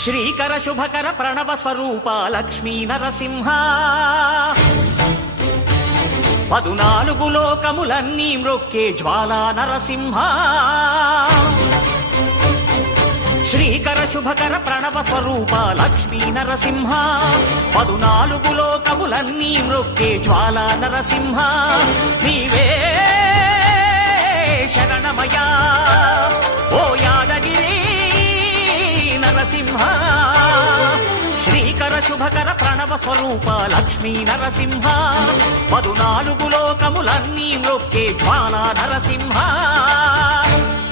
శ్రీకర శుభకర ప్రణవ స్వరూప లక్ష్మీ నరసింహ 14 లోకములన్నీ మ్రొక్కే జ్వాలా నరసింహ శ్రీకర శుభకర ప్రణవ స్వరూప లక్ష్మీ నరసింహ 14 లోకములన్నీ మ్రొక్కే జ్వాలా నరసింహ నీవే శరణమయా ఓ యాదగిరి నరసింహ శ్రీకర శుభకర ప్రణవ స్వరూప లక్ష్మీ నరసింహ 14 లోకములన్నీ మ్రొక్కే జ్వాలా నరసింహ